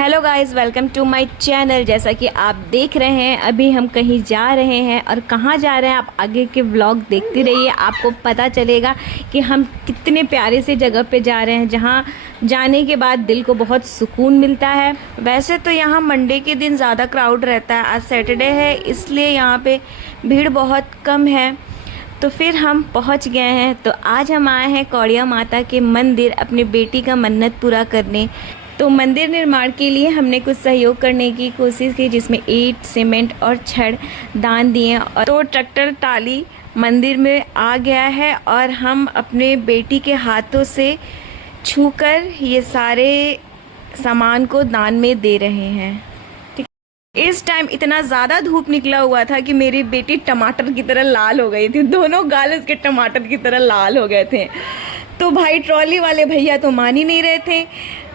Hello guys, welcome to my channel. जैसा कि आप देख रहे हैं अभी हम कहीं जा रहे हैं और कहाँ जा रहे हैं आप आगे के व्लॉग देखते रहिए, आपको पता चलेगा कि हम कितने प्यारे से जगह पे जा रहे हैं जहाँ जाने के बाद दिल को बहुत सुकून मिलता है। वैसे तो यहाँ मंडे के दिन ज़्यादा क्राउड रहता है, आज सैटरडे है इसलिए यहाँ पे भीड़ बहुत कम है। तो फिर हम पहुँच गए हैं। तो आज हम आए हैं कौड़िया माता के मंदिर अपनी बेटी का मन्नत पूरा करने। तो मंदिर निर्माण के लिए हमने कुछ सहयोग करने की कोशिश की, जिसमें ईंट, सीमेंट और छड़ दान दिए। और तो ट्रैक्टर टाली मंदिर में आ गया है और हम अपने बेटी के हाथों से छूकर ये सारे सामान को दान में दे रहे हैं। इस टाइम इतना ज़्यादा धूप निकला हुआ था कि मेरी बेटी टमाटर की तरह लाल हो गई थी, दोनों गाल उसके टमाटर की तरह लाल हो गए थे। तो भाई ट्रॉली वाले भैया तो मान ही नहीं रहे थे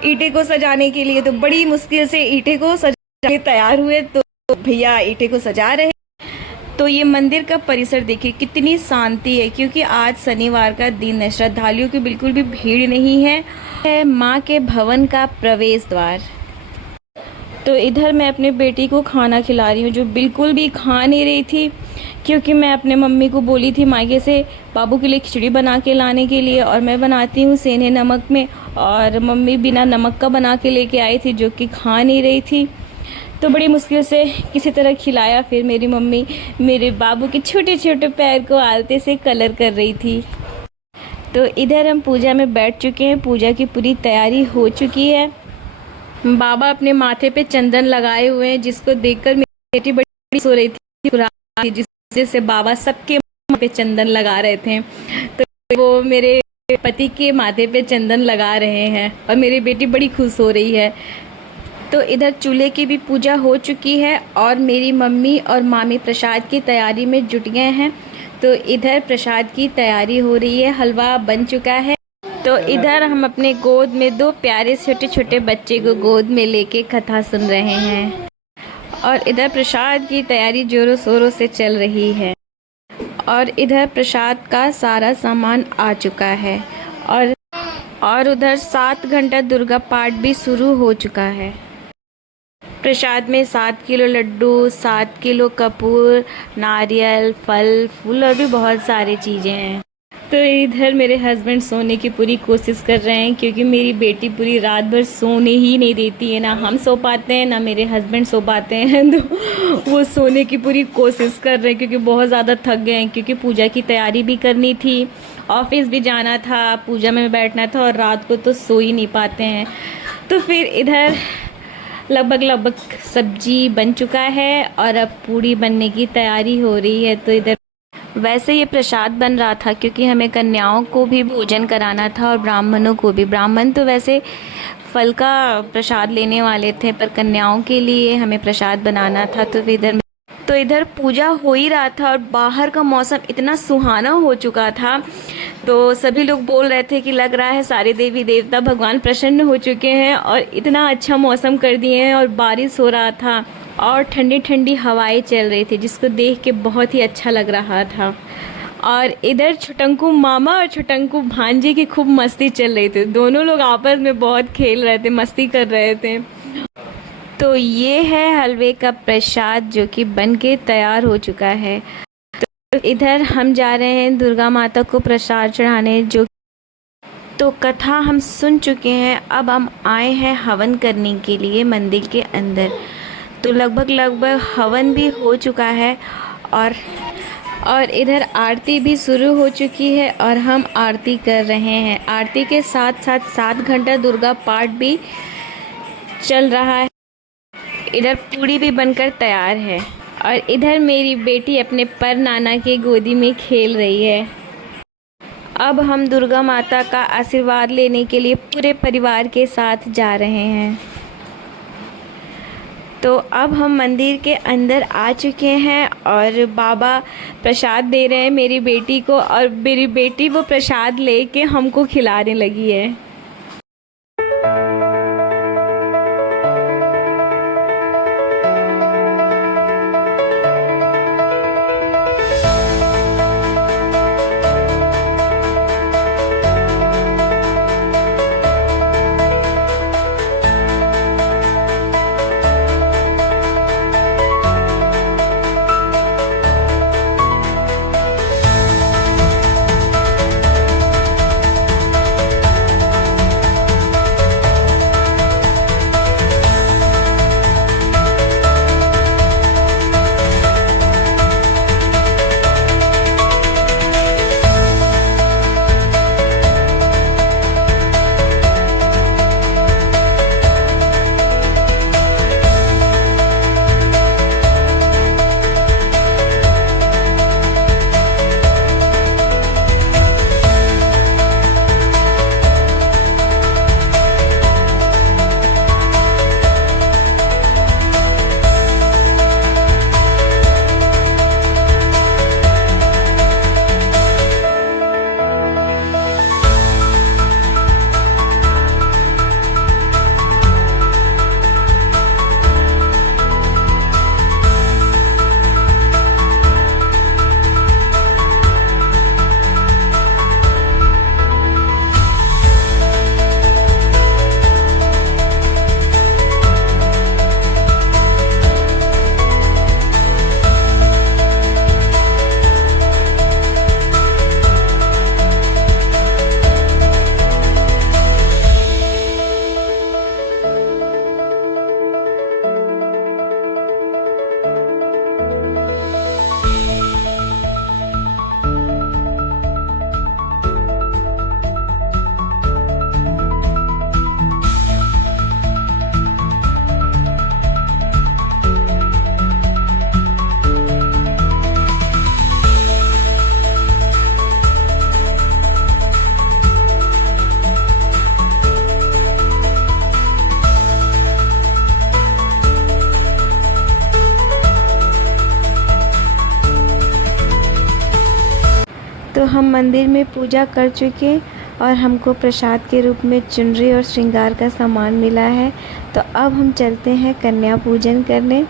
ईंटे को सजाने के लिए, तो बड़ी मुश्किल से ईंटे को सजा के तैयार हुए। तो भैया ईंटे को सजा रहे। तो ये मंदिर का परिसर देखिए कितनी शांति है, क्योंकि आज शनिवार का दिन है, श्रद्धालुओं की बिल्कुल भी भीड़ नहीं है। माँ के भवन का प्रवेश द्वार। तो इधर मैं अपने बेटी को खाना खिला रही हूँ, जो बिल्कुल भी खा नहीं रही थी, क्योंकि मैं अपने मम्मी को बोली थी मायके से बाबू के लिए खिचड़ी बना के लाने के लिए, और मैं बनाती हूँ सेंधे नमक में, और मम्मी बिना नमक का बना के लेके आई थी जो कि खा नहीं रही थी। तो बड़ी मुश्किल से किसी तरह खिलाया। फिर मेरी मम्मी मेरे बाबू के छोटे छोटे पैर को आलते से कलर कर रही थी। तो इधर हम पूजा में बैठ चुके हैं, पूजा की पूरी तैयारी हो चुकी है। बाबा अपने माथे पे चंदन लगाए हुए हैं, जिसको देखकर मेरी बेटी बड़ी सो रही थी, जिससे बाबा सबके माथे पे चंदन लगा रहे थे। तो वो मेरे पति के माथे पे चंदन लगा रहे हैं और मेरी बेटी बड़ी खुश हो रही है। तो इधर चूल्हे की भी पूजा हो चुकी है और मेरी मम्मी और मामी प्रसाद की तैयारी में जुट गए हैं। तो इधर प्रसाद की तैयारी हो रही है, हलवा बन चुका है। तो इधर हम अपने गोद में दो प्यारे छोटे छोटे बच्चे को गोद में लेके कथा सुन रहे हैं और इधर प्रसाद की तैयारी जोरों शोरों से चल रही है। और इधर प्रसाद का सारा सामान आ चुका है और उधर 7 घंटा दुर्गा पाठ भी शुरू हो चुका है। प्रसाद में 7 किलो लड्डू, 7 किलो कपूर, नारियल, फल फूल और भी बहुत सारी चीज़ें हैं। तो इधर मेरे हस्बैंड सोने की पूरी कोशिश कर रहे हैं, क्योंकि मेरी बेटी पूरी रात भर सोने ही नहीं देती है। ना हम सो पाते हैं ना मेरे हस्बैंड सो पाते हैं। तो वो सोने की पूरी कोशिश कर रहे हैं, क्योंकि बहुत ज़्यादा थक गए हैं, क्योंकि पूजा की तैयारी भी करनी थी, ऑफिस भी जाना था, पूजा में बैठना था और रात को तो सो ही नहीं पाते हैं। तो फिर इधर लगभग सब्जी बन चुका है और अब पूड़ी बनने की तैयारी हो रही है। तो इधर वैसे ये प्रसाद बन रहा था क्योंकि हमें कन्याओं को भी भोजन कराना था और ब्राह्मणों को भी। ब्राह्मण तो वैसे फल का प्रसाद लेने वाले थे, पर कन्याओं के लिए हमें प्रसाद बनाना था। तो इधर पूजा हो ही रहा था और बाहर का मौसम इतना सुहाना हो चुका था, तो सभी लोग बोल रहे थे कि लग रहा है सारे देवी देवता भगवान प्रसन्न हो चुके हैं और इतना अच्छा मौसम कर दिए हैं। और बारिश हो रहा था और ठंडी ठंडी हवाएं चल रही थी, जिसको देख के बहुत ही अच्छा लग रहा था। और इधर छुटंकू मामा और छुटंकू भांजे की खूब मस्ती चल रही थी, दोनों लोग आपस में बहुत खेल रहे थे, मस्ती कर रहे थे। तो ये है हलवे का प्रसाद जो कि बन के तैयार हो चुका है। तो इधर हम जा रहे हैं दुर्गा माता को प्रसाद चढ़ाने। तो कथा हम सुन चुके हैं, अब हम आए हैं हवन करने के लिए मंदिर के अंदर। तो लगभग हवन भी हो चुका है और इधर आरती भी शुरू हो चुकी है और हम आरती कर रहे हैं। आरती के साथ साथ 7 घंटा दुर्गा पाठ भी चल रहा है। इधर पूड़ी भी बनकर तैयार है और इधर मेरी बेटी अपने पर नाना के गोदी में खेल रही है। अब हम दुर्गा माता का आशीर्वाद लेने के लिए पूरे परिवार के साथ जा रहे हैं। तो अब हम मंदिर के अंदर आ चुके हैं और बाबा प्रसाद दे रहे हैं मेरी बेटी को, और मेरी बेटी वो प्रसाद लेके हमको खिलाने लगी है। तो हम मंदिर में पूजा कर चुके और हमको प्रसाद के रूप में चुनरी और श्रृंगार का सामान मिला है। तो अब हम चलते हैं कन्या पूजन करने।